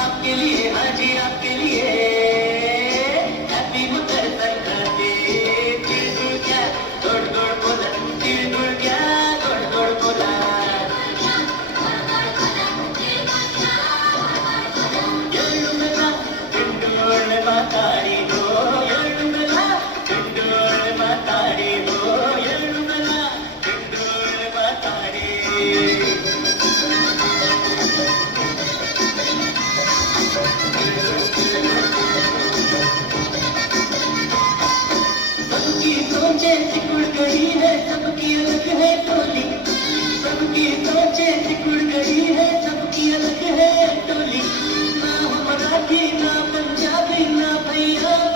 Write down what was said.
आपके लिए हाजी आपके लिए हैप्पी मकर संक्रांति तिळगुळ घ्या गोड गोड बोला तिळगुळ घ्या गोड गोड बोला ಎಳ್ಳುಮೆಲ ತಿಂಡೋಳ ಮಾತಾಡಿ ಗೋ ಎಳ್ಳುಮೆಲ ತಿಂಡೋಳ ಮಾತಾಡಿ ಗೋ ಎಳ್ಳುಮೆಲ ತಿಂಡೋಳ ಮಾತಾಡಿ सबकी सोचे सिकुड़ गई है सबकी अलग है टोली सबकी सोचे सिकुड़ गई है सबकी अलग है टोली ना हो मराठी ना पंजाबी ना भैया